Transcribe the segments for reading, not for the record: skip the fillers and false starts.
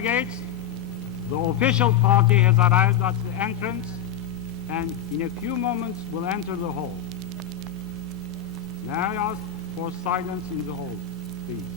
delegates, the official party has arrived at the entrance and in a few moments will enter the hall. May I ask for silence in the hall, please?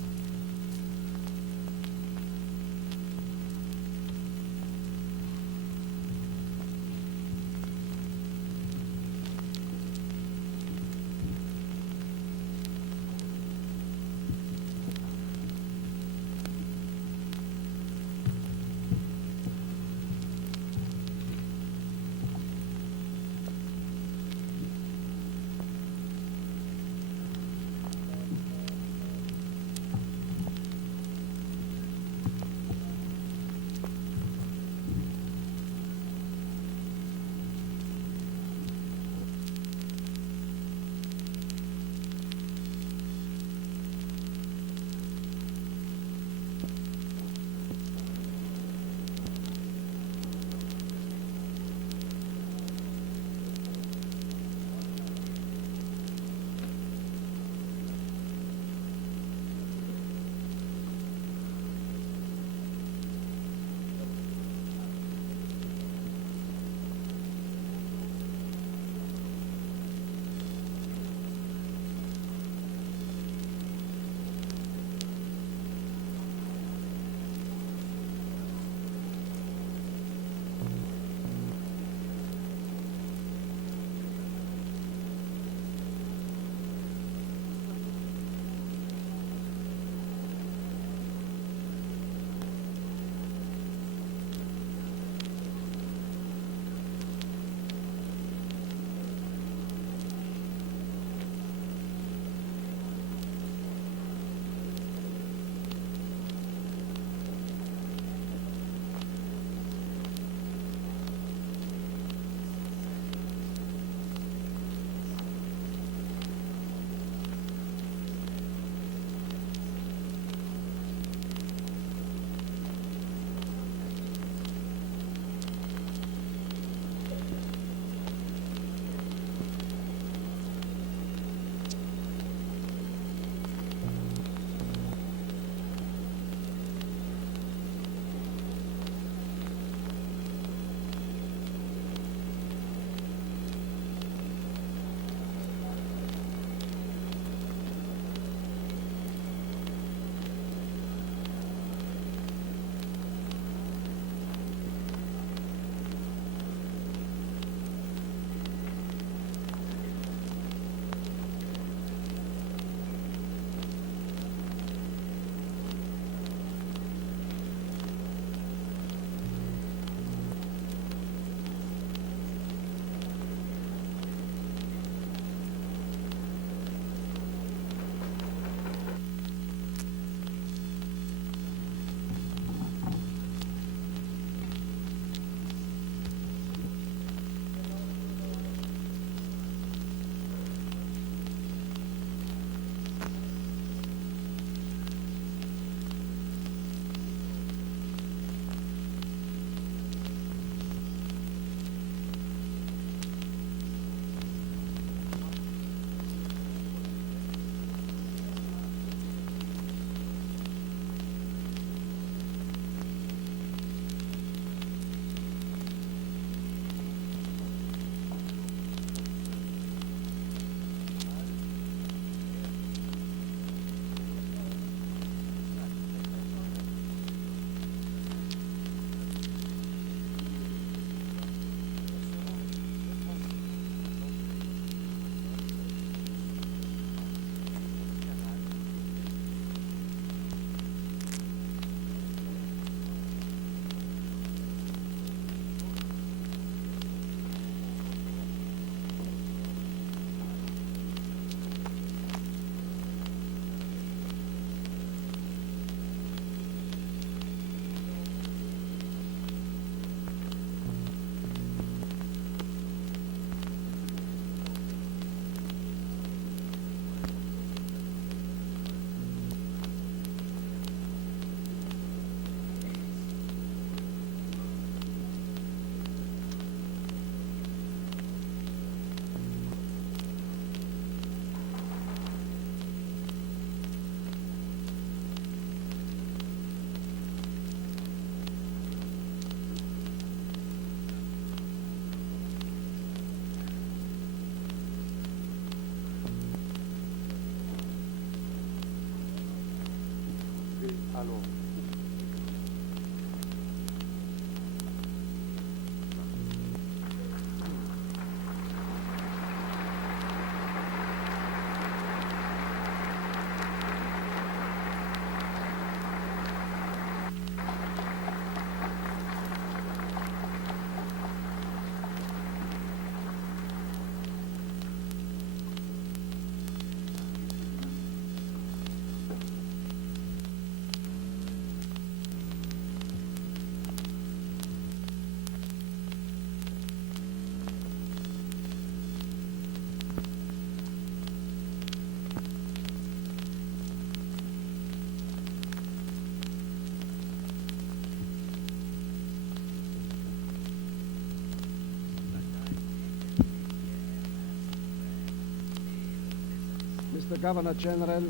Mr. Governor General,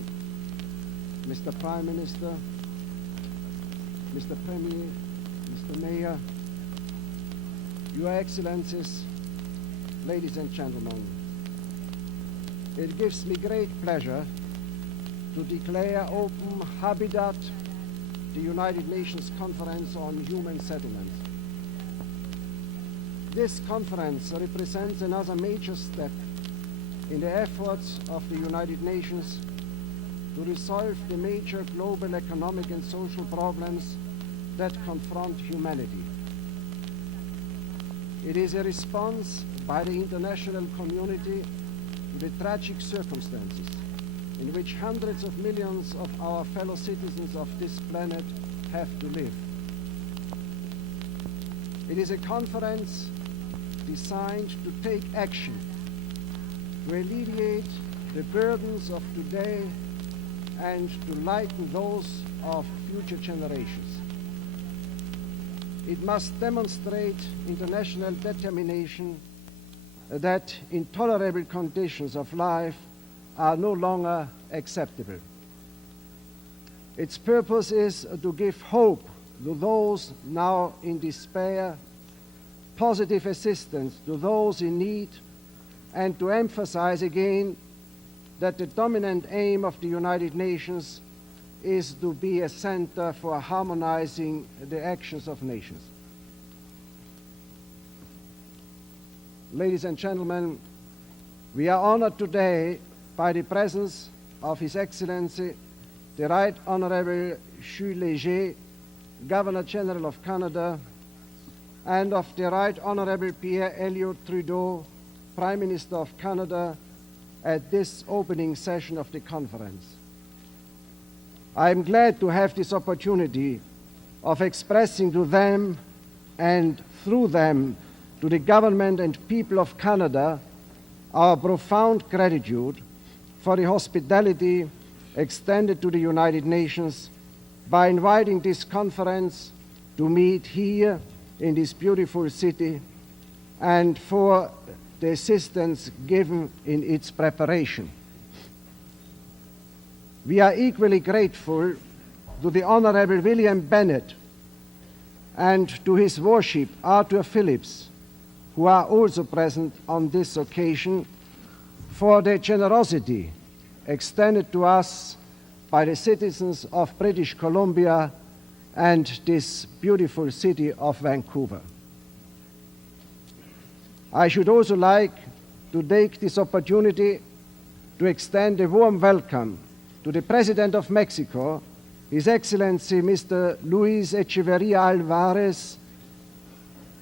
Mr. Prime Minister, Mr. Premier, Mr. Mayor, Your Excellencies, ladies and gentlemen, it gives me great pleasure to declare open Habitat, the United Nations Conference on Human Settlements. This conference represents another major step in the efforts of the United Nations to resolve the major global economic and social problems that confront humanity. It is a response by the international community to the tragic circumstances in which hundreds of millions of our fellow citizens of this planet have to live. It is a conference designed to take action to alleviate the burdens of today and to lighten those of future generations. It must demonstrate international determination that intolerable conditions of life are no longer acceptable. Its purpose is to give hope to those now in despair, positive assistance to those in need, and to emphasize again that the dominant aim of the United Nations is to be a center for harmonizing the actions of nations. Ladies and gentlemen, we are honored today by the presence of His Excellency, the Right Honorable Jules Léger, Governor General of Canada, and of the Right Honorable Pierre Elliott Trudeau, Prime Minister of Canada, at this opening session of the conference. I am glad to have this opportunity of expressing to them and through them to the government and people of Canada our profound gratitude for the hospitality extended to the United Nations by inviting this conference to meet here in this beautiful city and for the assistance given in its preparation. We are equally grateful to the Honorable William Bennett and to His Worship Arthur Phillips, who are also present on this occasion, for their generosity extended to us by the citizens of British Columbia and this beautiful city of Vancouver. I should also like to take this opportunity to extend a warm welcome to the President of Mexico, His Excellency Mr. Luis Echeverria Alvarez,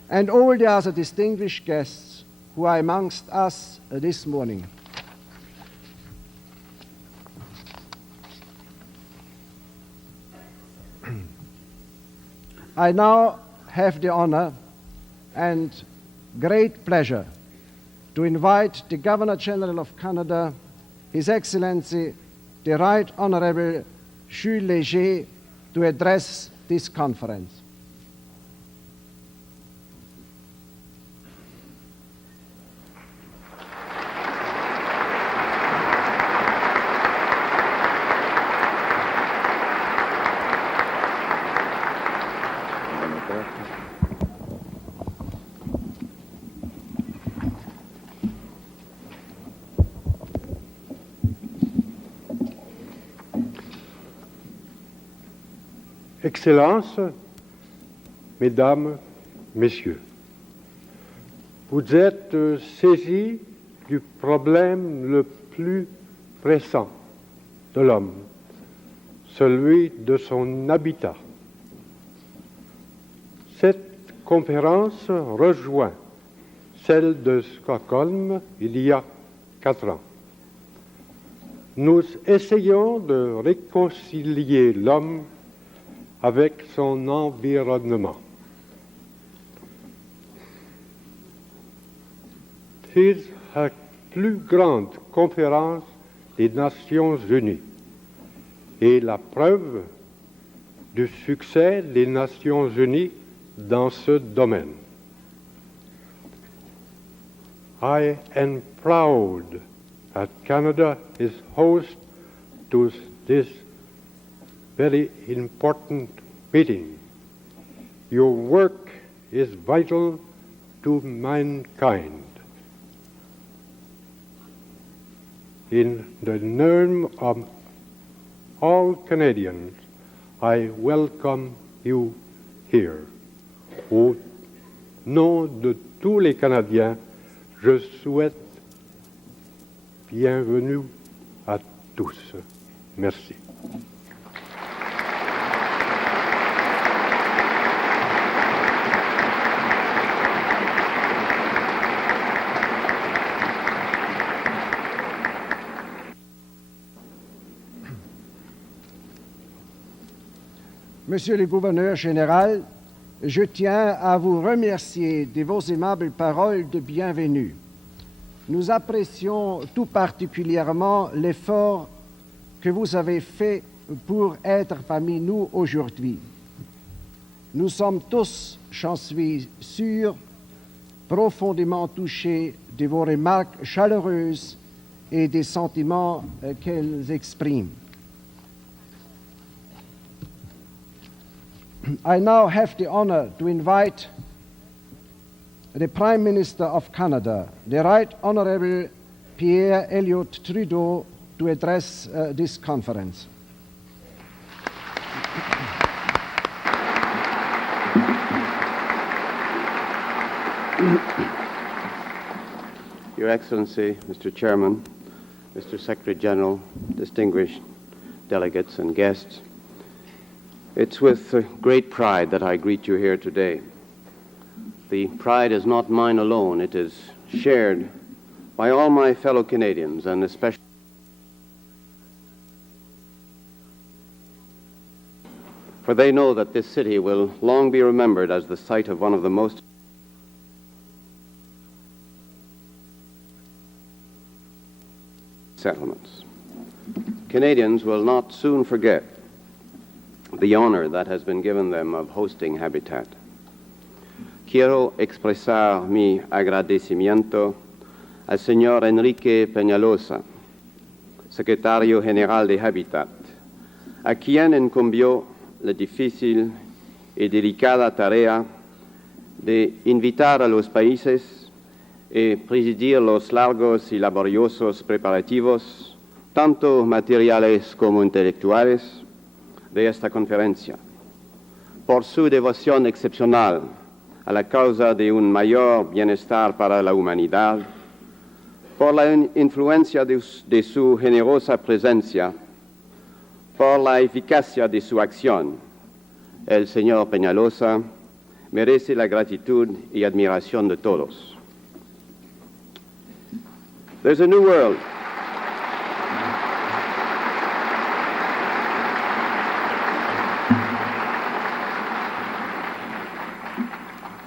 and all the other distinguished guests who are amongst us this morning. I now have the honor and great pleasure to invite the Governor General of Canada, His Excellency, the Right Honorable Jules Léger, to address this conference. Excellences, Mesdames, Messieurs, vous êtes saisis du problème le plus pressant de l'homme, celui de son habitat. Cette conférence rejoint celle de Stockholm il y a 4 ans. Nous essayons de réconcilier l'homme avec son environnement. C'est la plus grande conférence des Nations Unies et la preuve du succès des Nations Unies dans ce domaine. I am proud that Canada is host to this very important meeting. Your work is vital to mankind. In the name of all Canadians, I welcome you here. Au nom de tous les Canadiens, je souhaite bienvenue à tous. Merci. Monsieur le gouverneur général, je tiens à vous remercier de vos aimables paroles de bienvenue. Nous apprécions tout particulièrement l'effort que vous avez fait pour être parmi nous aujourd'hui. Nous sommes tous, j'en suis sûr, profondément touchés de vos remarques chaleureuses et des sentiments qu'elles expriment. I now have the honor to invite the Prime Minister of Canada, the Right Honourable Pierre Elliott Trudeau, to address this conference. Your Excellency, Mr. Chairman, Mr. Secretary General, distinguished delegates and guests, it's with great pride that I greet you here today. The pride is not mine alone, it is shared by all my fellow Canadians, and especially for they know that this city will long be remembered as the site of one of the most settlements. Canadians will not soon forget the honor that has been given them of hosting Habitat. Quiero expresar mi agradecimiento al señor Enrique Peñalosa, secretario general de Habitat, a quien incumbió la difícil y delicada tarea de invitar a los países y presidir los largos y laboriosos preparativos, tanto materiales como intelectuales, de esta conferencia, por su devoción excepcional a la causa de un mayor bienestar para la humanidad, por la influencia de su generosa presencia, por la eficacia de su acción. El señor Peñalosa merece la gratitud y admiración de todos. There's a new world.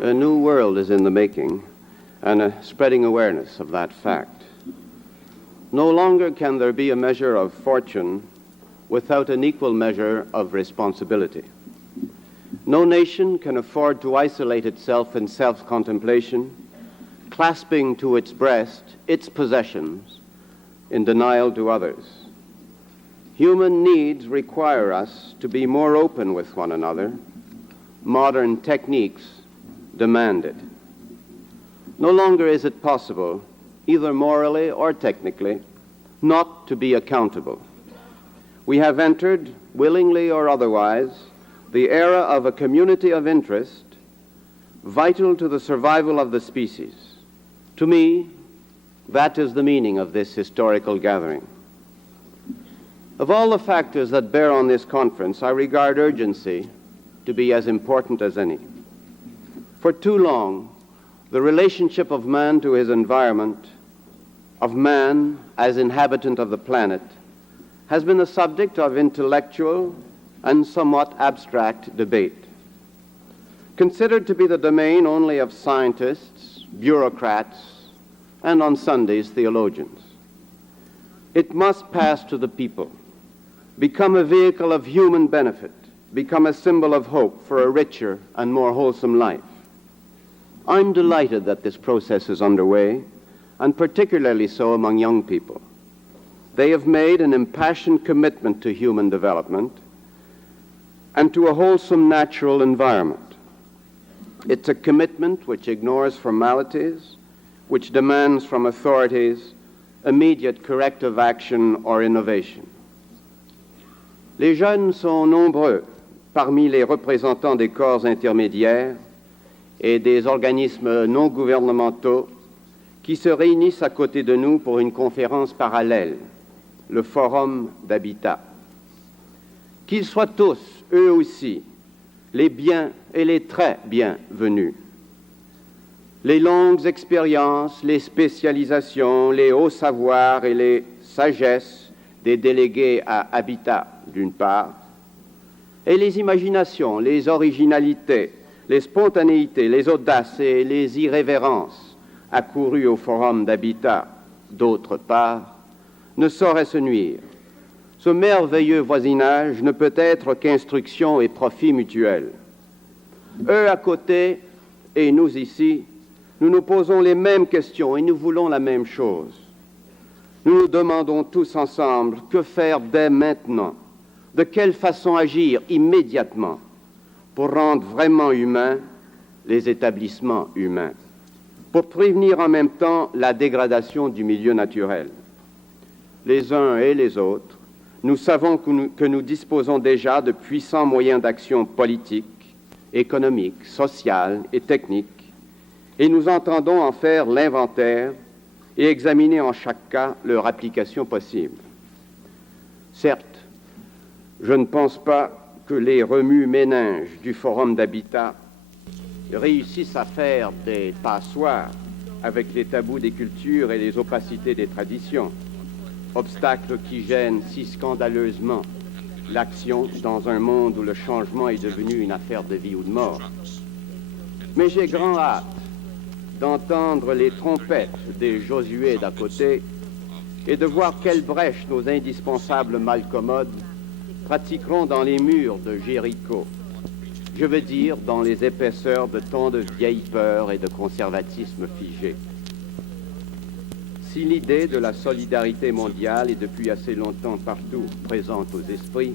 A new world is in the making, and a spreading awareness of that fact. No longer can there be a measure of fortune without an equal measure of responsibility. No nation can afford to isolate itself in self-contemplation, clasping to its breast its possessions in denial to others. Human needs require us to be more open with one another. Modern techniques demand it. No longer is it possible, either morally or technically, not to be accountable. We have entered, willingly or otherwise, the era of a community of interest vital to the survival of the species. To me, that is the meaning of this historical gathering. Of all the factors that bear on this conference, I regard urgency to be as important as any. For too long, the relationship of man to his environment, of man as inhabitant of the planet, has been the subject of intellectual and somewhat abstract debate. Considered to be the domain only of scientists, bureaucrats, and on Sundays, theologians. It must pass to the people, become a vehicle of human benefit, become a symbol of hope for a richer and more wholesome life. I'm delighted that this process is underway, and particularly so among young people. They have made an impassioned commitment to human development and to a wholesome natural environment. It's a commitment which ignores formalities, which demands from authorities immediate corrective action or innovation. Les jeunes sont nombreux parmi les représentants des corps intermédiaires et des organismes non gouvernementaux qui se réunissent à côté de nous pour une conférence parallèle, le Forum d'Habitat. Qu'ils soient tous, eux aussi, les biens et les très bienvenus. Les longues expériences, les spécialisations, les hauts savoirs et les sagesses des délégués à Habitat, d'une part, et les imaginations, les originalités, les spontanéités, les audaces et les irrévérences accourues au Forum d'Habitat, d'autre part, ne sauraient se nuire. Ce merveilleux voisinage ne peut être qu'instruction et profit mutuel. Eux à côté et nous ici, nous nous posons les mêmes questions et nous voulons la même chose. Nous nous demandons tous ensemble que faire dès maintenant, de quelle façon agir immédiatement pour rendre vraiment humains les établissements humains, pour prévenir en même temps la dégradation du milieu naturel. Les uns et les autres, nous savons que nous disposons déjà de puissants moyens d'action politique, économique, social et technique, et nous entendons en faire l'inventaire et examiner en chaque cas leur application possible. Certes, je ne pense pas que les remue-méninges du Forum d'Habitat réussissent à faire des passoires avec les tabous des cultures et les opacités des traditions, obstacles qui gênent si scandaleusement l'action dans un monde où le changement est devenu une affaire de vie ou de mort. Mais j'ai grand hâte d'entendre les trompettes des Josué d'à côté et de voir quelle brèche nos indispensables malcommodes pratiqueront dans les murs de Jéricho, je veux dire dans les épaisseurs de tant de vieilles peurs et de conservatisme figé. Si l'idée de la solidarité mondiale est depuis assez longtemps partout présente aux esprits,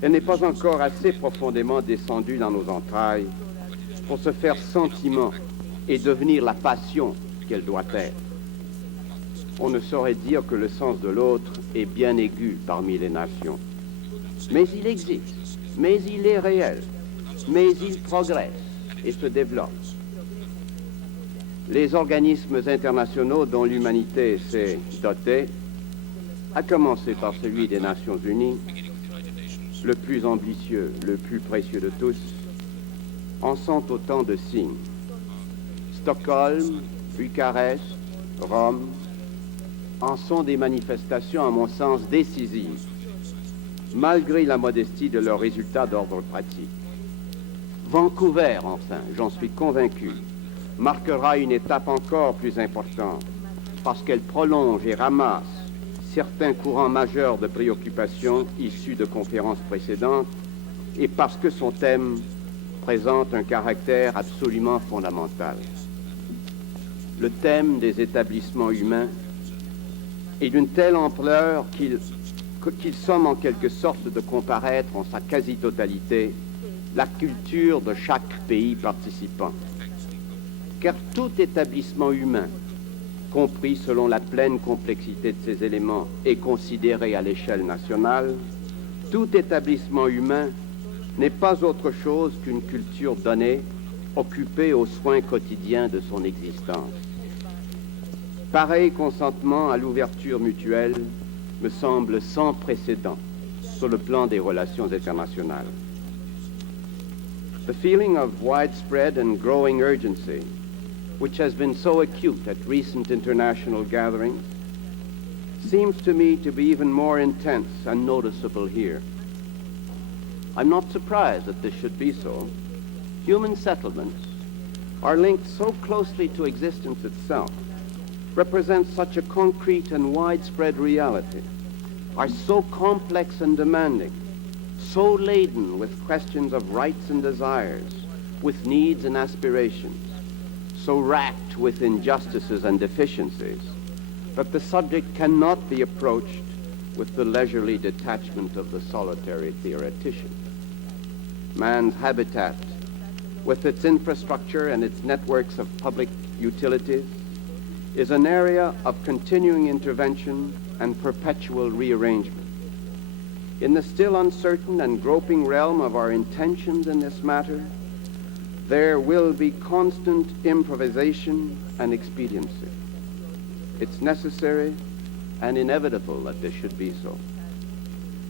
elle n'est pas encore assez profondément descendue dans nos entrailles pour se faire sentiment et devenir la passion qu'elle doit être. On ne saurait dire que le sens de l'autre est bien aigu parmi les nations. Mais il existe, mais il est réel, mais il progresse et se développe. Les organismes internationaux dont l'humanité s'est dotée, à commencer par celui des Nations Unies, le plus ambitieux, le plus précieux de tous, en sont autant de signes. Stockholm, Bucarest, Rome en sont des manifestations, à mon sens, décisives, malgré la modestie de leurs résultats d'ordre pratique. Vancouver, enfin, j'en suis convaincu, marquera une étape encore plus importante, parce qu'elle prolonge et ramasse certains courants majeurs de préoccupation issus de conférences précédentes, et parce que son thème présente un caractère absolument fondamental. Le thème des établissements humains est d'une telle ampleur qu'il somme en quelque sorte de comparaître en sa quasi-totalité la culture de chaque pays participant. Car tout établissement humain, compris selon la pleine complexité de ses éléments et considéré à l'échelle nationale, tout établissement humain n'est pas autre chose qu'une culture donnée, occupée aux soins quotidiens de son existence. Pareil consentement à l'ouverture mutuelle me semble sans précédent sur le plan des relations internationales. The feeling of widespread and growing urgency, which has been so acute at recent international gatherings, seems to me to be even more intense and noticeable here. I'm not surprised that this should be so. Human settlements are linked so closely to existence itself, represent such a concrete and widespread reality, are so complex and demanding, so laden with questions of rights and desires, with needs and aspirations, so racked with injustices and deficiencies, that the subject cannot be approached with the leisurely detachment of the solitary theoretician. Man's habitat, with its infrastructure and its networks of public utilities, is an area of continuing intervention and perpetual rearrangement. In the still uncertain and groping realm of our intentions in this matter, there will be constant improvisation and expediency. It's necessary and inevitable that this should be so.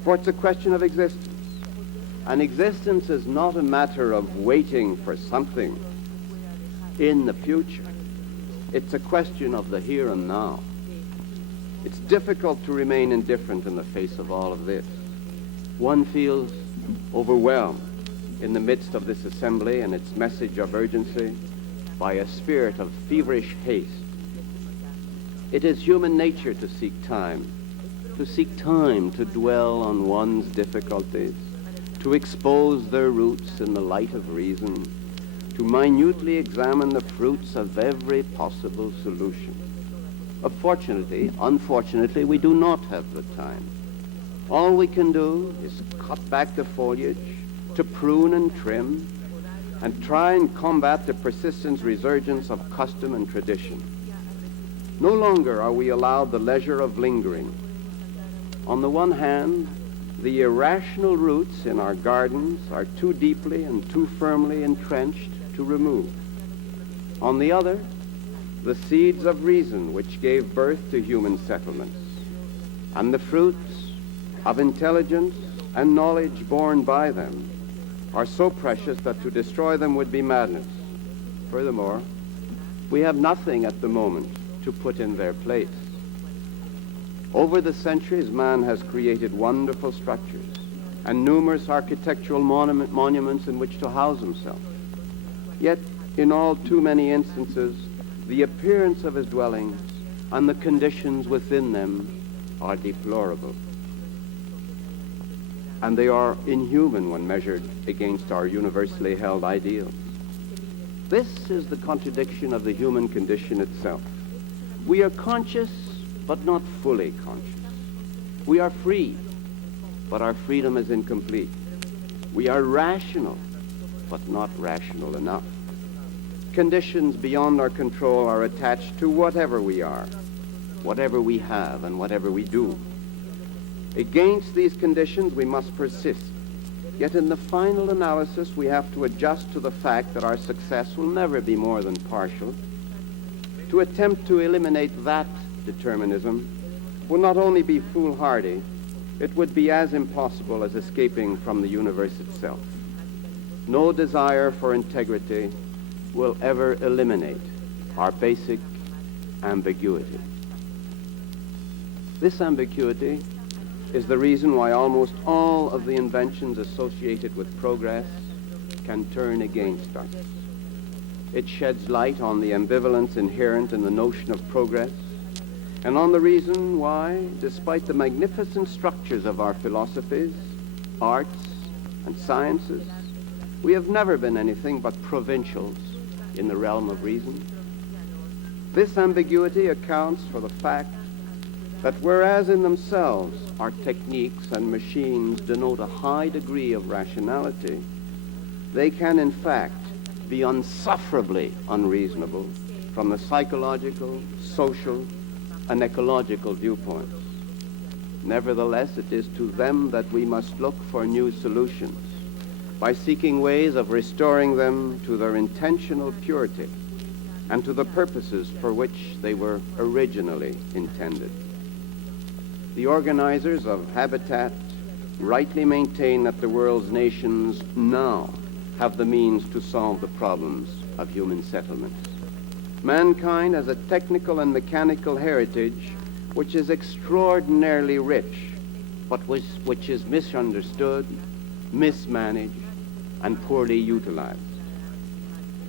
For it's a question of existence. And existence is not a matter of waiting for something in the future. It's a question of the here and now. It's difficult to remain indifferent in the face of all of this. One feels overwhelmed in the midst of this assembly and its message of urgency by a spirit of feverish haste. It is human nature to seek time to dwell on one's difficulties, to expose their roots in the light of reason, to minutely examine the fruits of every possible solution. Unfortunately, we do not have the time. All we can do is cut back the foliage, to prune and trim, and try and combat the persistent resurgence of custom and tradition. No longer are we allowed the leisure of lingering. On the one hand, the irrational roots in our gardens are too deeply and too firmly entrenched to remove. On the other, the seeds of reason which gave birth to human settlements, and the fruits of intelligence and knowledge borne by them, are so precious that to destroy them would be madness. Furthermore, we have nothing at the moment to put in their place. Over the centuries, man has created wonderful structures and numerous architectural monuments in which to house himself. Yet, in all too many instances, the appearance of his dwellings and the conditions within them are deplorable. And they are inhuman when measured against our universally held ideals. This is the contradiction of the human condition itself. We are conscious, but not fully conscious. We are free, but our freedom is incomplete. We are rational, but not rational enough. Conditions beyond our control are attached to whatever we are, whatever we have, and whatever we do. Against these conditions, we must persist. Yet in the final analysis, we have to adjust to the fact that our success will never be more than partial. To attempt to eliminate that determinism would not only be foolhardy, it would be as impossible as escaping from the universe itself. No desire for integrity will ever eliminate our basic ambiguity. This ambiguity is the reason why almost all of the inventions associated with progress can turn against us. It sheds light on the ambivalence inherent in the notion of progress, and on the reason why, despite the magnificent structures of our philosophies, arts, and sciences, we have never been anything but provincials in the realm of reason. This ambiguity accounts for the fact that whereas in themselves our techniques and machines denote a high degree of rationality, they can in fact be unsufferably unreasonable from the psychological, social, and ecological viewpoints. Nevertheless, it is to them that we must look for new solutions by seeking ways of restoring them to their intentional purity and to the purposes for which they were originally intended. The organizers of Habitat rightly maintain that the world's nations now have the means to solve the problems of human settlements. Mankind has a technical and mechanical heritage which is extraordinarily rich, but which is misunderstood, mismanaged, and poorly utilized.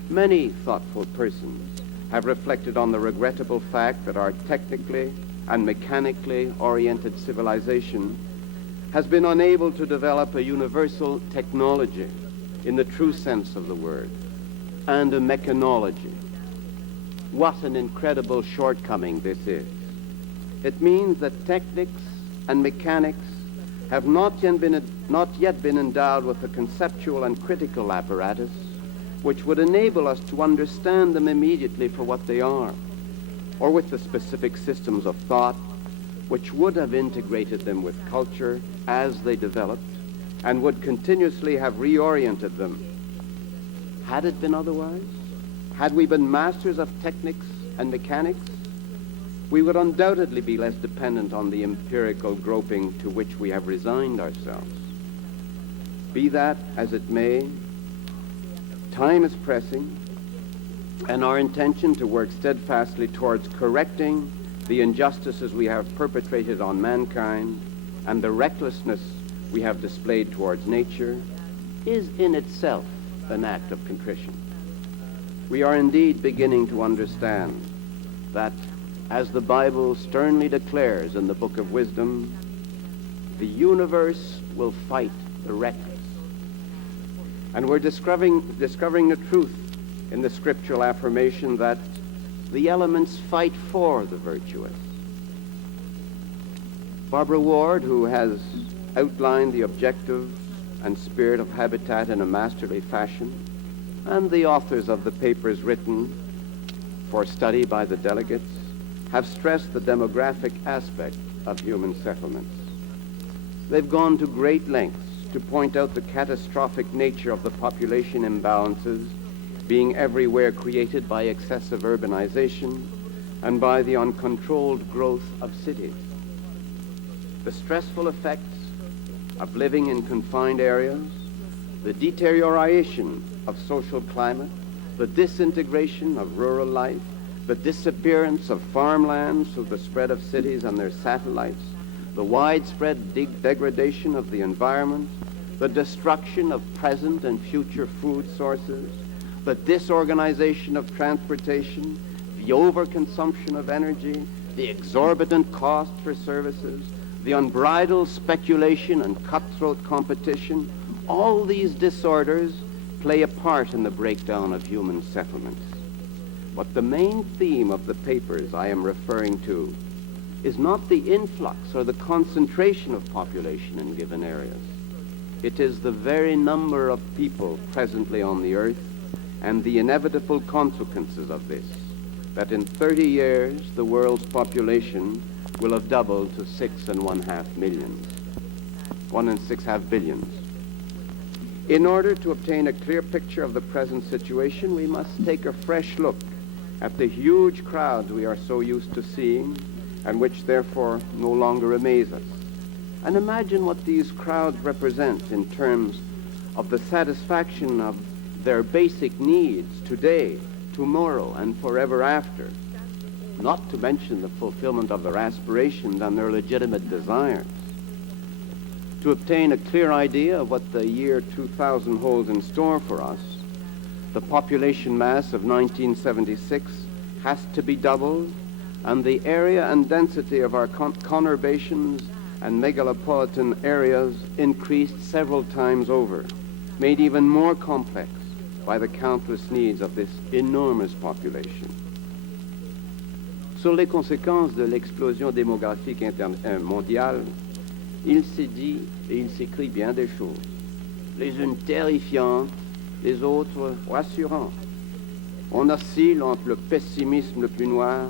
Many thoughtful persons have reflected on the regrettable fact that our technically and mechanically oriented civilization has been unable to develop a universal technology in the true sense of the word, and a mechanology. What an incredible shortcoming this is. It means that technics and mechanics have not yet been endowed with a conceptual and critical apparatus which would enable us to understand them immediately for what they are, or with the specific systems of thought which would have integrated them with culture as they developed and would continuously have reoriented them. Had it been otherwise, had we been masters of techniques and mechanics, we would undoubtedly be less dependent on the empirical groping to which we have resigned ourselves. Be that as it may, time is pressing, and our intention to work steadfastly towards correcting the injustices we have perpetrated on mankind and the recklessness we have displayed towards nature is in itself an act of contrition. We are indeed beginning to understand that, as the Bible sternly declares in the Book of Wisdom, the universe will fight the reckless. And we're discovering the truth in the scriptural affirmation that the elements fight for the virtuous. Barbara Ward, who has outlined the objective and spirit of Habitat in a masterly fashion, and the authors of the papers written for study by the delegates, have stressed the demographic aspect of human settlements. They've gone to great lengths to point out the catastrophic nature of the population imbalances being everywhere created by excessive urbanization and by the uncontrolled growth of cities. The stressful effects of living in confined areas, the deterioration of social climate, the disintegration of rural life, the disappearance of farmlands through the spread of cities and their satellites, the widespread degradation of the environment, the destruction of present and future food sources, the disorganization of transportation, the overconsumption of energy, the exorbitant cost for services, the unbridled speculation and cutthroat competition, all these disorders play a part in the breakdown of human settlements. But the main theme of the papers I am referring to is not the influx or the concentration of population in given areas. It is the very number of people presently on the earth and the inevitable consequences of this, that in 30 years the world's population will have doubled to 6.5 millions, 1.5 billions. In order to obtain a clear picture of the present situation, we must take a fresh look at the huge crowds we are so used to seeing and which therefore no longer amaze us. And imagine what these crowds represent in terms of the satisfaction of their basic needs today, tomorrow, and forever after, not to mention the fulfillment of their aspirations and their legitimate desires. To obtain a clear idea of what the year 2000 holds in store for us, the population mass of 1976 has to be doubled, and the area and density of our conurbations and megalopolitan areas increased several times over, made even more complex by the countless needs of this enormous population. Sur les conséquences de l'explosion démographique mondiale, il s'est dit et il s'écrit bien des choses, les unes terrifiantes, les autres rassurantes. On oscille entre le pessimisme le plus noir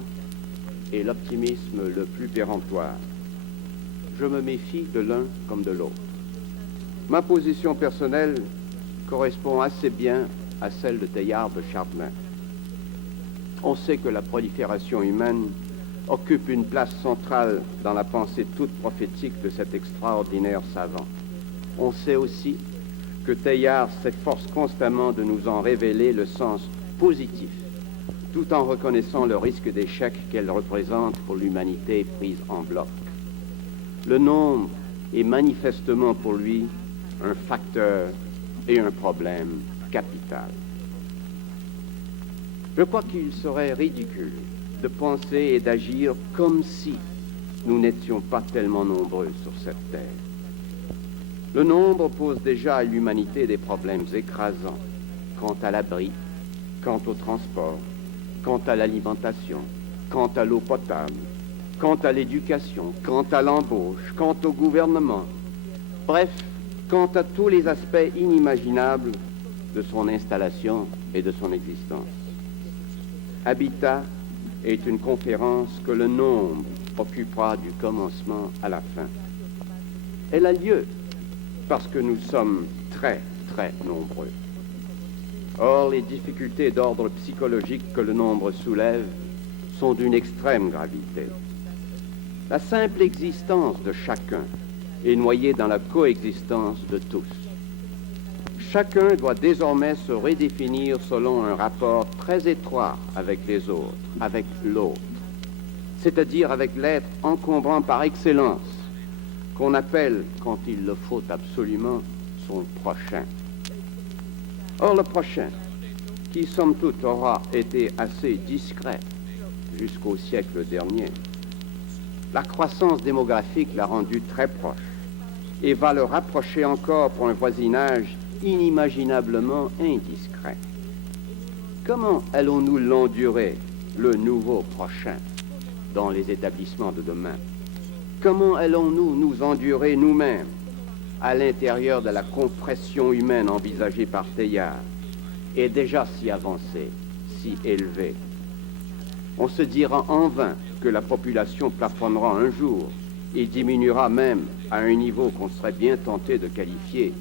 et l'optimisme le plus péremptoire. Je me méfie de l'un comme de l'autre. Ma position personnelle correspond assez bien à celle de Teilhard de Chardin. On sait que la prolifération humaine occupe une place centrale dans la pensée toute prophétique de cet extraordinaire savant. On sait aussi que Teilhard s'efforce constamment de nous en révéler le sens positif, tout en reconnaissant le risque d'échec qu'elle représente pour l'humanité prise en bloc. Le nombre est manifestement pour lui un facteur et un problème capital. Je crois qu'il serait ridicule de penser et d'agir comme si nous n'étions pas tellement nombreux sur cette terre. Le nombre pose déjà à l'humanité des problèmes écrasants quant à l'abri, quant au transport, quant à l'alimentation, quant à l'eau potable, quant à l'éducation, quant à l'embauche, quant au gouvernement, bref, quant à tous les aspects inimaginables de son installation et de son existence. Habitat est une conférence que le nombre occupera du commencement à la fin. Elle a lieu parce que nous sommes très, très nombreux. Or, les difficultés d'ordre psychologique que le nombre soulève sont d'une extrême gravité. La simple existence de chacun est noyée dans la coexistence de tous. Chacun doit désormais se redéfinir selon un rapport très étroit avec les autres, avec l'autre, c'est-à-dire avec l'être encombrant par excellence, qu'on appelle, quand il le faut absolument, son prochain. Or, le prochain, qui somme toute aura été assez discret jusqu'au siècle dernier, la croissance démographique l'a rendu très proche et va le rapprocher encore pour un voisinage inimaginablement indiscret. Comment allons-nous l'endurer, le nouveau prochain, dans les établissements de demain? Comment allons-nous nous endurer nous-mêmes à l'intérieur de la compression humaine envisagée par Teilhard, et déjà si avancée, si élevée? On se dira en vain que la population plafonnera un jour et diminuera même à un niveau qu'on serait bien tenté de qualifier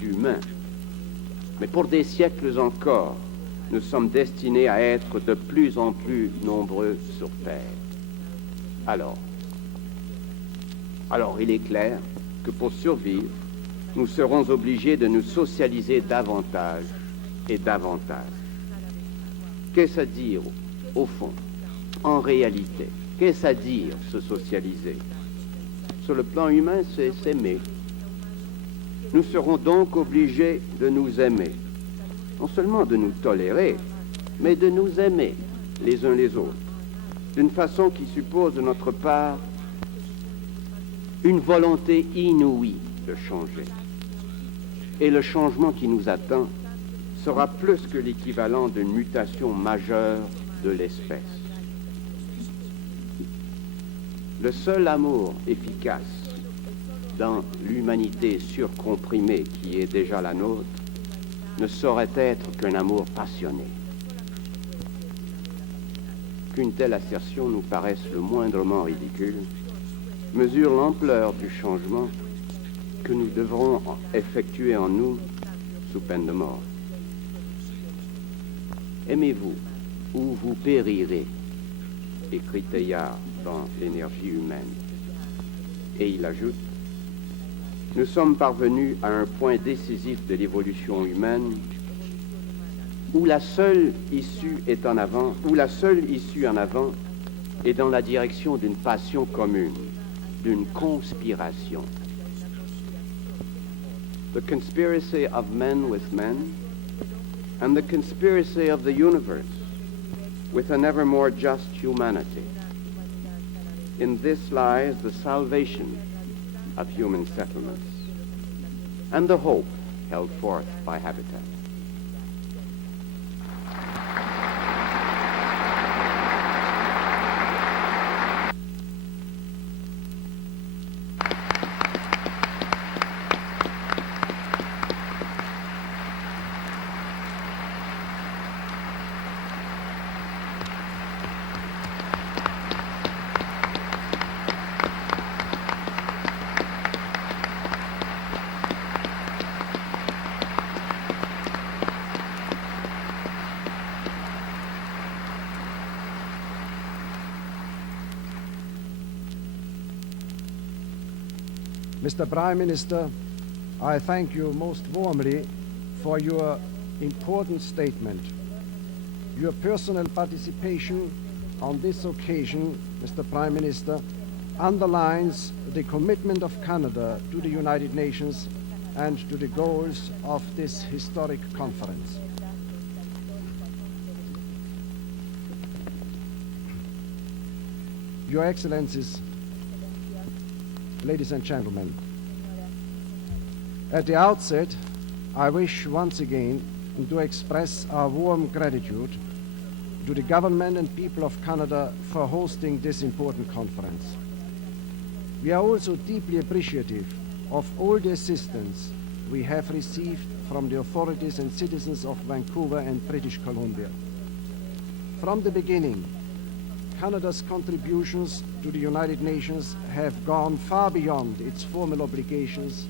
d'humain. Mais pour des siècles encore, nous sommes destinés à être de plus en plus nombreux sur Terre. Alors, il est clair que pour survivre, nous serons obligés de nous socialiser davantage et davantage. Qu'est-ce à dire, au fond, en réalité? Qu'est-ce à dire, se socialiser? Sur le plan humain, c'est s'aimer. Nous serons donc obligés de nous aimer. Non seulement de nous tolérer, mais de nous aimer les uns les autres, d'une façon qui suppose de notre part une volonté inouïe de changer. Et le changement qui nous attend sera plus que l'équivalent d'une mutation majeure de l'espèce. Le seul amour efficace dans l'humanité surcomprimée qui est déjà la nôtre ne saurait être qu'un amour passionné. Qu'une telle assertion nous paraisse le moindrement ridicule mesure l'ampleur du changement que nous devrons effectuer en nous sous peine de mort. Aimez-vous ou vous périrez, écrit Teilhard dans L'énergie humaine. Et il ajoute: nous sommes parvenus à un point décisif de l'évolution humaine où la seule issue en avant est dans la direction d'une passion commune, d'une conspiration. The conspiracy of men with men and the conspiracy of the universe with an ever more just humanity. In this lies the salvation of human settlements and the hope held forth by Habitat. Mr. Prime Minister, I thank you most warmly for your important statement. Your personal participation on this occasion, Mr. Prime Minister, underlines the commitment of Canada to the United Nations and to the goals of this historic conference. Your Excellencies, ladies and gentlemen, at the outset, I wish once again to express our warm gratitude to the government and people of Canada for hosting this important conference. We are also deeply appreciative of all the assistance we have received from the authorities and citizens of Vancouver and British Columbia. From the beginning, Canada's contributions to the United Nations have gone far beyond its formal obligations,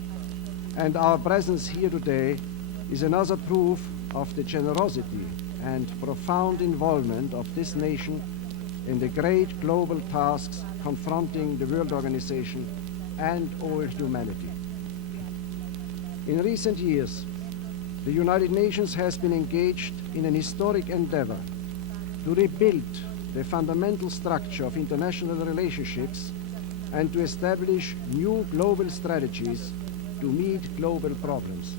and our presence here today is another proof of the generosity and profound involvement of this nation in the great global tasks confronting the World Organization and all humanity. In recent years, the United Nations has been engaged in an historic endeavor to rebuild the fundamental structure of international relationships and to establish new global strategies to meet global problems.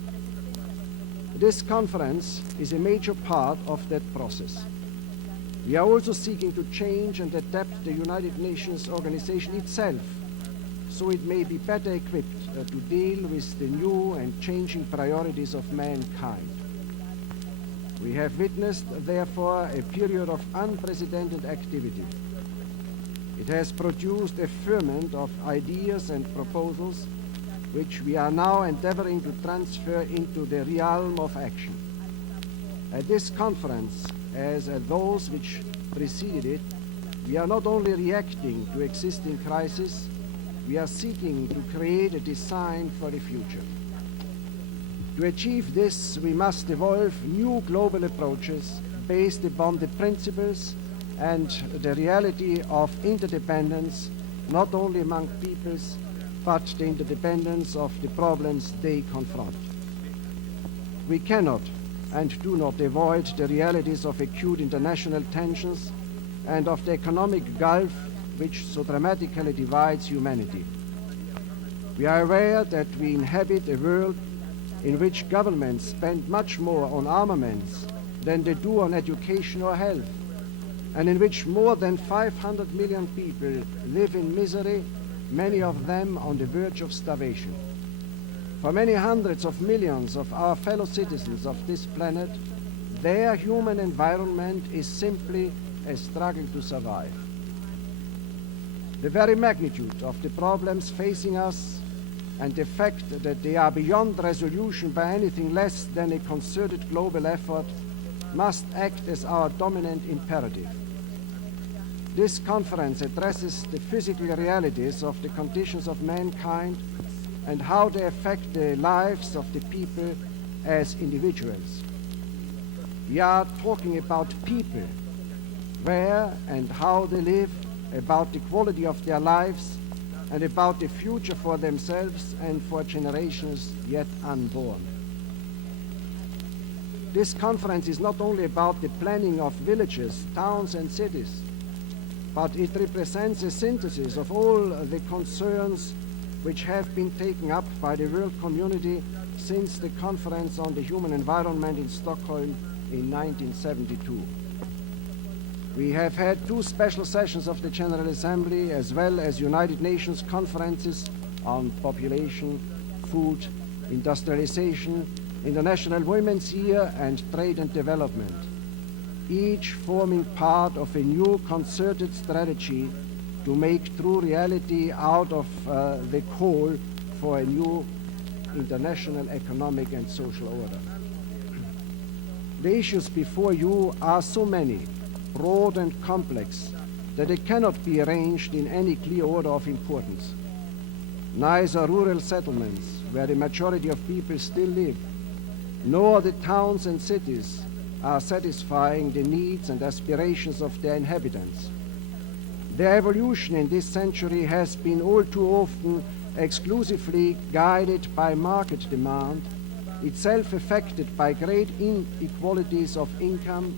This conference is a major part of that process. We are also seeking to change and adapt the United Nations organization itself so it may be better equipped to deal with the new and changing priorities of mankind. We have witnessed, therefore, a period of unprecedented activity. It has produced a ferment of ideas and proposals which we are now endeavoring to transfer into the realm of action. At this conference, as at those which preceded it, we are not only reacting to existing crises, we are seeking to create a design for the future. To achieve this, we must evolve new global approaches based upon the principles and the reality of interdependence, not only among peoples, but the interdependence of the problems they confront. We cannot and do not avoid the realities of acute international tensions and of the economic gulf which so dramatically divides humanity. We are aware that we inhabit a world in which governments spend much more on armaments than they do on education or health, and in which more than 500 million people live in misery, many of them on the verge of starvation. For many hundreds of millions of our fellow citizens of this planet, their human environment is simply a struggle to survive. The very magnitude of the problems facing us and the fact that they are beyond resolution by anything less than a concerted global effort must act as our dominant imperative. This conference addresses the physical realities of the conditions of mankind and how they affect the lives of the people as individuals. We are talking about people, where and how they live, about the quality of their lives, and about the future for themselves and for generations yet unborn. This conference is not only about the planning of villages, towns, and cities, but it represents a synthesis of all the concerns which have been taken up by the world community since the Conference on the Human Environment in Stockholm in 1972. We have had 2 special sessions of the General Assembly as well as United Nations conferences on population, food, industrialization, International Women's Year, and trade and development, each forming part of a new concerted strategy to make true reality out of the call for a new international economic and social order. The issues before you are so many, broad and complex, that they cannot be arranged in any clear order of importance. Neither rural settlements, where the majority of people still live, nor the towns and cities are satisfying the needs and aspirations of their inhabitants. Their evolution in this century has been all too often exclusively guided by market demand, itself affected by great inequalities of income,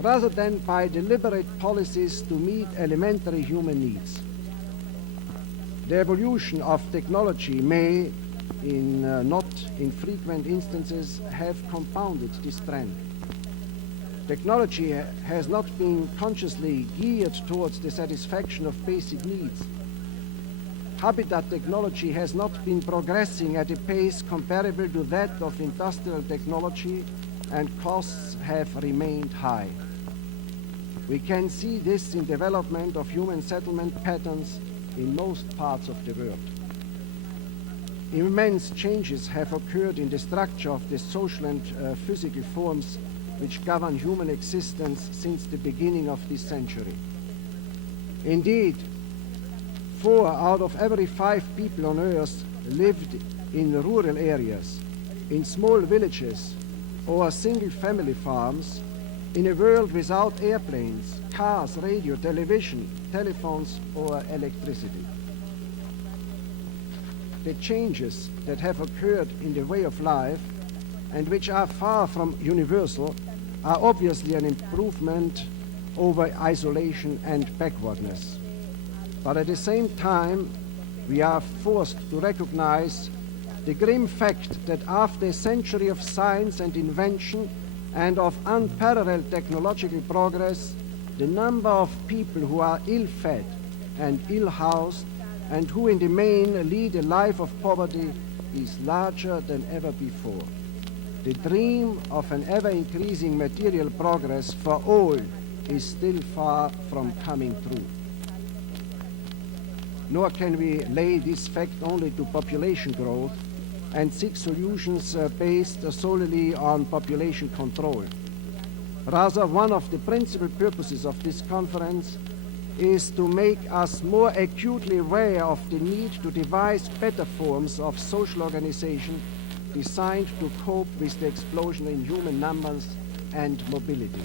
rather than by deliberate policies to meet elementary human needs. The evolution of technology may, in not infrequent instances, have compounded this trend. Technology has not been consciously geared towards the satisfaction of basic needs. Habitat technology has not been progressing at a pace comparable to that of industrial technology, and costs have remained high. We can see this in development of human settlement patterns in most parts of the world. Immense changes have occurred in the structure of the social and physical forms which govern human existence since the beginning of this century. Indeed, 4 out of every 5 people on Earth lived in rural areas, in small villages, or single-family farms, in a world without airplanes, cars, radio, television, telephones, or electricity. The changes that have occurred in the way of life, and which are far from universal, are obviously an improvement over isolation and backwardness. But at the same time, we are forced to recognize the grim fact that after a century of science and invention and of unparalleled technological progress, the number of people who are ill-fed and ill-housed and who in the main lead a life of poverty is larger than ever before. The dream of an ever-increasing material progress for all is still far from coming true. Nor can we lay this fact only to population growth and seek solutions based solely on population control. Rather, one of the principal purposes of this conference is to make us more acutely aware of the need to devise better forms of social organization designed to cope with the explosion in human numbers and mobility.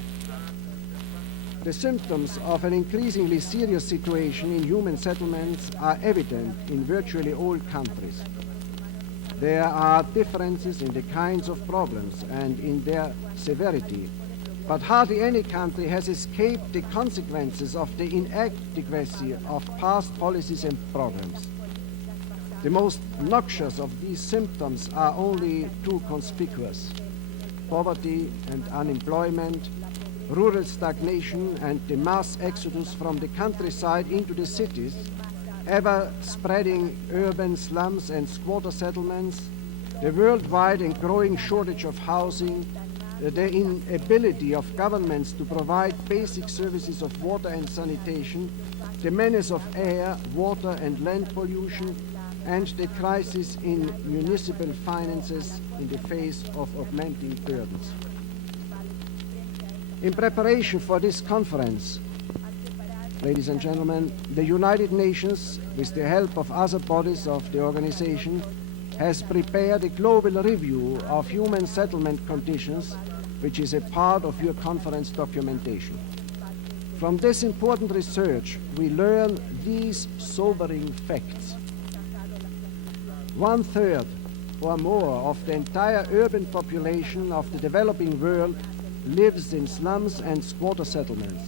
The symptoms of an increasingly serious situation in human settlements are evident in virtually all countries. There are differences in the kinds of problems and in their severity, but hardly any country has escaped the consequences of the inadequacy of past policies and programs. The most noxious of these symptoms are only 2 conspicuous: poverty and unemployment, rural stagnation and the mass exodus from the countryside into the cities, ever-spreading urban slums and squatter settlements, the worldwide and growing shortage of housing, the inability of governments to provide basic services of water and sanitation, the menace of air, water and land pollution, and the crisis in municipal finances in the face of augmenting burdens. In preparation for this conference, ladies and gentlemen, the United Nations, with the help of other bodies of the organization, has prepared a global review of human settlement conditions, which is a part of your conference documentation. From this important research, we learn these sobering facts. 1/3 or more of the entire urban population of the developing world lives in slums and squatter settlements.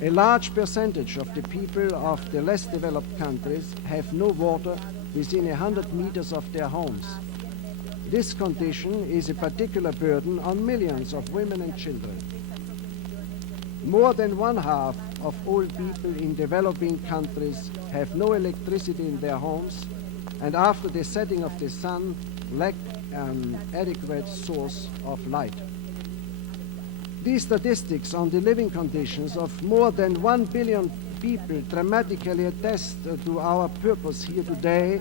A large percentage of the people of the less developed countries have no water within 100 meters of their homes. This condition is a particular burden on millions of women and children. More than 1/2 of all people in developing countries have no electricity in their homes, and after the setting of the sun, lack an adequate source of light. These statistics on the living conditions of more than 1 billion people dramatically attest to our purpose here today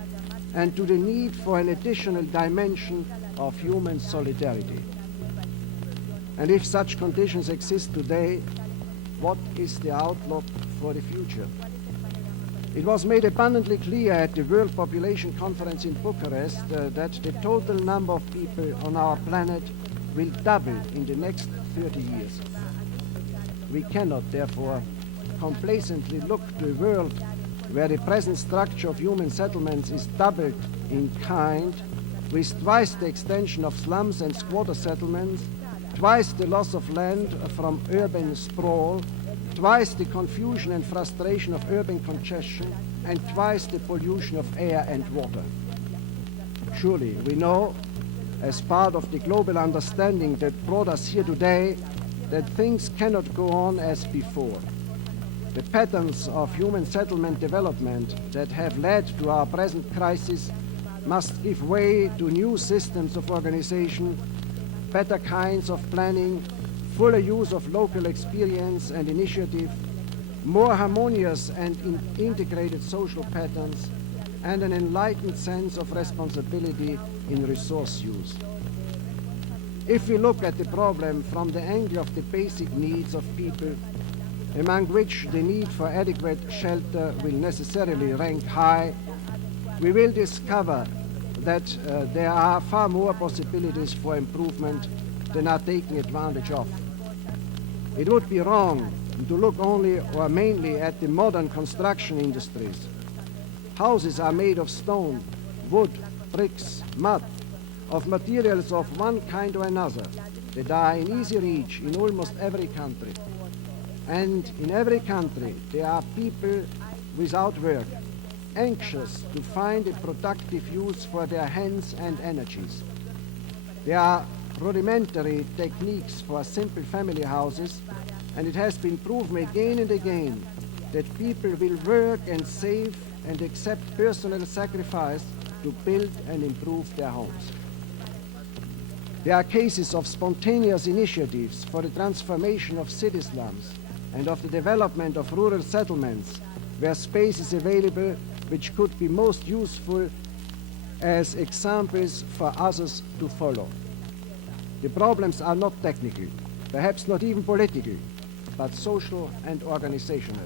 and to the need for an additional dimension of human solidarity. And if such conditions exist today, what is the outlook for the future? It was made abundantly clear at the World Population Conference in Bucharest that the total number of people on our planet will double in the next 30 years. We cannot, therefore, complacently look to a world where the present structure of human settlements is doubled in kind, with twice the extension of slums and squatter settlements, twice the loss of land from urban sprawl, twice the confusion and frustration of urban congestion, and twice the pollution of air and water. Surely we know, as part of the global understanding that brought us here today, that things cannot go on as before. The patterns of human settlement development that have led to our present crisis must give way to new systems of organization, better kinds of planning, fuller use of local experience and initiative, more harmonious and integrated social patterns, and an enlightened sense of responsibility in resource use. If we look at the problem from the angle of the basic needs of people, among which the need for adequate shelter will necessarily rank high, we will discover that there are far more possibilities for improvement than are taken advantage of. It would be wrong to look only or mainly at the modern construction industries. Houses are made of stone, wood, bricks, mud, of materials of one kind or another that are in easy reach in almost every country. And in every country there are people without work, anxious to find a productive use for their hands and energies. There are rudimentary techniques for simple family houses, and it has been proven again and again that people will work and save and accept personal sacrifice to build and improve their homes. There are cases of spontaneous initiatives for the transformation of city slums and of the development of rural settlements where space is available which could be most useful as examples for others to follow. The problems are not technical, perhaps not even political, but social and organizational.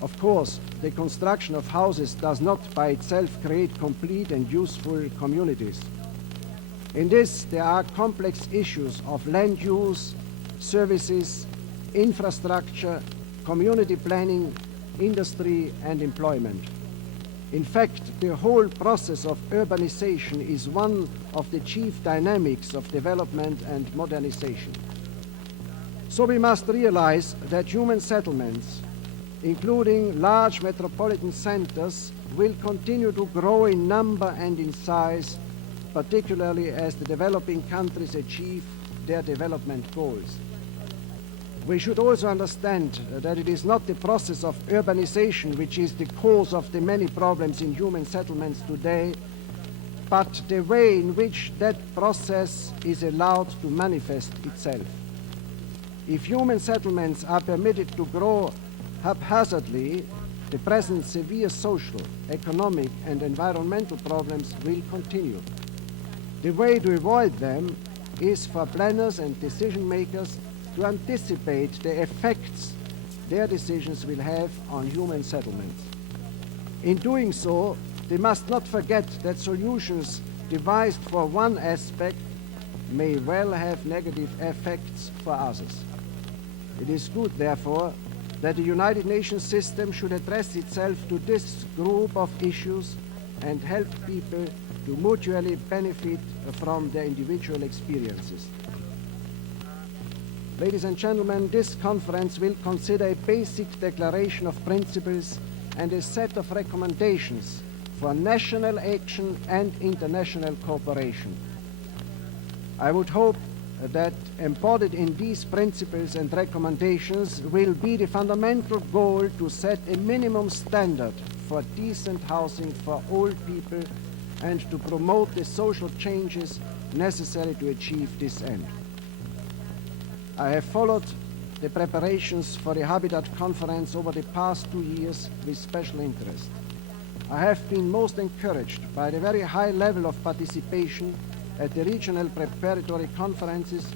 Of course, the construction of houses does not by itself create complete and useful communities. In this, there are complex issues of land use, services, infrastructure, community planning, industry, and employment. In fact, the whole process of urbanization is one of the chief dynamics of development and modernization. So we must realize that human settlements, including large metropolitan centers, will continue to grow in number and in size, particularly as the developing countries achieve their development goals. We should also understand that it is not the process of urbanization which is the cause of the many problems in human settlements today, but the way in which that process is allowed to manifest itself. If human settlements are permitted to grow haphazardly, the present severe social, economic, and environmental problems will continue. The way to avoid them is for planners and decision makers to anticipate the effects their decisions will have on human settlements. In doing so, they must not forget that solutions devised for one aspect may well have negative effects for others. It is good, therefore, that the United Nations system should address itself to this group of issues and help people to mutually benefit from their individual experiences. Ladies and gentlemen, this conference will consider a basic declaration of principles and a set of recommendations for national action and international cooperation. I would hope that embodied in these principles and recommendations will be the fundamental goal to set a minimum standard for decent housing for all people and to promote the social changes necessary to achieve this end. I have followed the preparations for the Habitat Conference over the past 2 years with special interest. I have been most encouraged by the very high level of participation at the regional preparatory conferences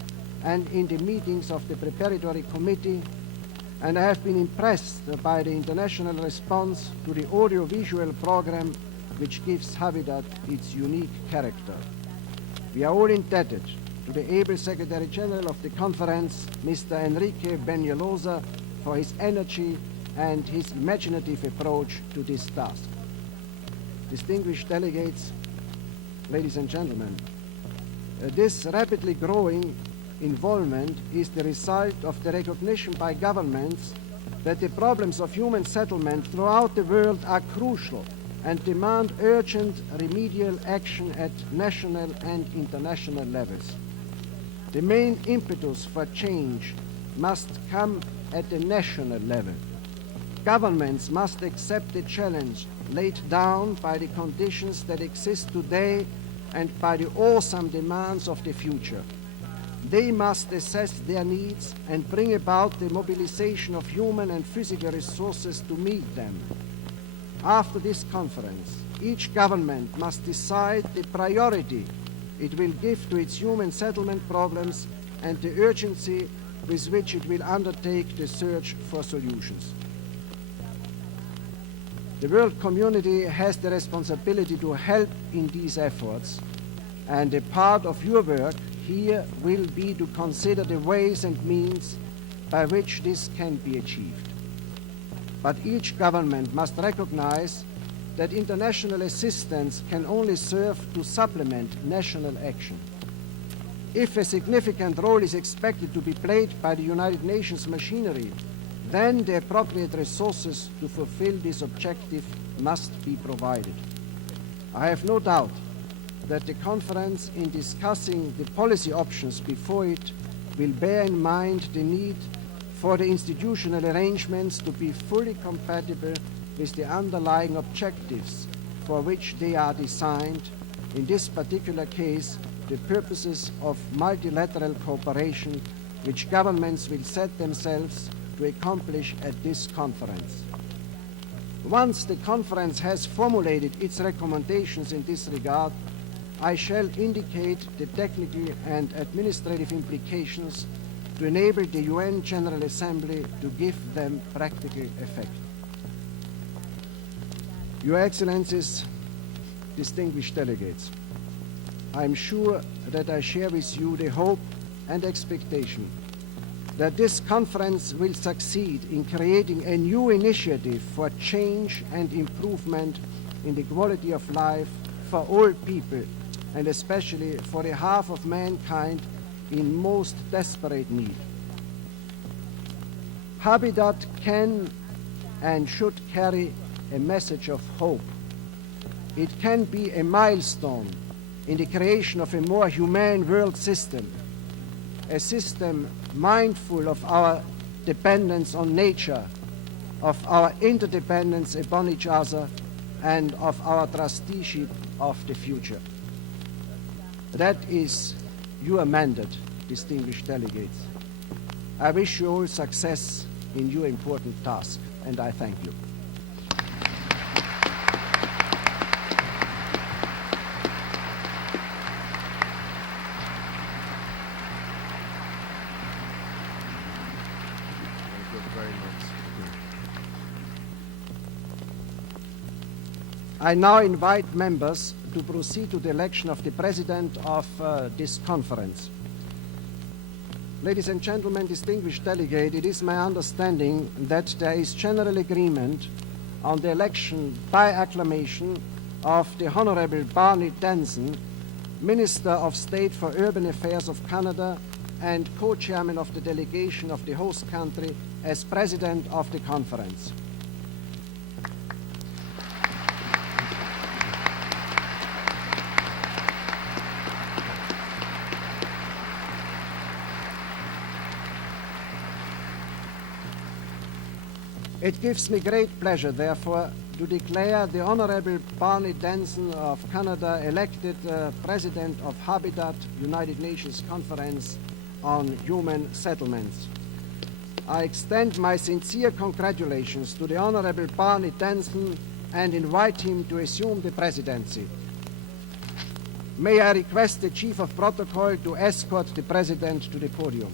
and in the meetings of the preparatory committee, and I have been impressed by the international response to the audiovisual program which gives Habitat its unique character. We are all indebted to the able Secretary General of the conference, Mr. Enrique Peñalosa, for his energy and his imaginative approach to this task. Distinguished delegates, ladies and gentlemen, this rapidly growing involvement is the result of the recognition by governments that the problems of human settlement throughout the world are crucial and demand urgent remedial action at national and international levels. The main impetus for change must come at the national level. Governments must accept the challenge laid down by the conditions that exist today and by the awesome demands of the future. They must assess their needs and bring about the mobilization of human and physical resources to meet them. After this conference, each government must decide the priority it will give to its human settlement problems and the urgency with which it will undertake the search for solutions. The world community has the responsibility to help in these efforts, and a part of your work here will be to consider the ways and means by which this can be achieved. But each government must recognize that international assistance can only serve to supplement national action. If a significant role is expected to be played by the United Nations machinery, then the appropriate resources to fulfill this objective must be provided. I have no doubt that the conference, in discussing the policy options before it, will bear in mind the need for the institutional arrangements to be fully compatible with the underlying objectives for which they are designed, in this particular case, the purposes of multilateral cooperation which governments will set themselves to accomplish at this conference. Once the conference has formulated its recommendations in this regard, I shall indicate the technical and administrative implications to enable the UN General Assembly to give them practical effect. Your Excellencies, distinguished delegates, I am sure that I share with you the hope and expectation that this conference will succeed in creating a new initiative for change and improvement in the quality of life for all people, and especially for the half of mankind in most desperate need. Habitat can and should carry a message of hope. It can be a milestone in the creation of a more humane world system, a system mindful of our dependence on nature, of our interdependence upon each other, and of our trusteeship of the future. That is your mandate, distinguished delegates. I wish you all success in your important task, and I thank you. I now invite members to proceed to the election of the president of this conference. Ladies and gentlemen, distinguished delegate, it is my understanding that there is general agreement on the election by acclamation of the Honorable Barney Danson, Minister of State for Urban Affairs of Canada and co-chairman of the delegation of the host country, as president of the conference. It gives me great pleasure, therefore, to declare the Honorable Barney Danson of Canada elected President of Habitat, United Nations Conference on Human Settlements. I extend my sincere congratulations to the Honorable Barney Danson and invite him to assume the presidency. May I request the Chief of Protocol to escort the President to the podium.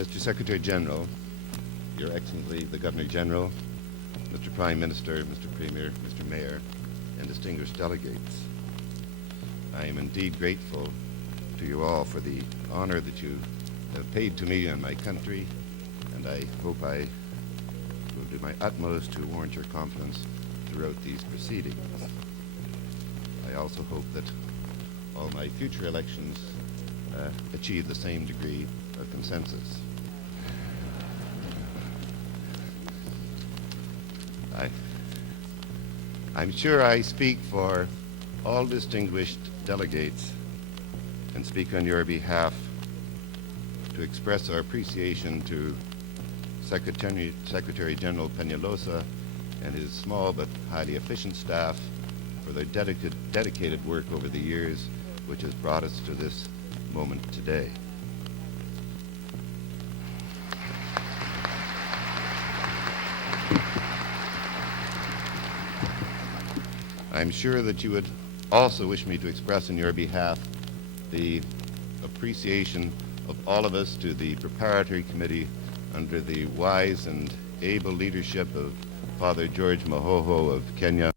Mr. Secretary General, Your Excellency the Governor General, Mr. Prime Minister, Mr. Premier, Mr. Mayor, and distinguished delegates, I am indeed grateful to you all for the honor that you have paid to me and my country, and I hope I will do my utmost to warrant your confidence throughout these proceedings. I also hope that all my future elections achieve the same degree of consensus. I'm sure I speak for all distinguished delegates and speak on your behalf to express our appreciation to Secretary General Peñalosa and his small but highly efficient staff for their dedicated work over the years, which has brought us to this moment today. I'm sure that you would also wish me to express on your behalf the appreciation of all of us to the preparatory committee under the wise and able leadership of Father George Mahoho of Kenya,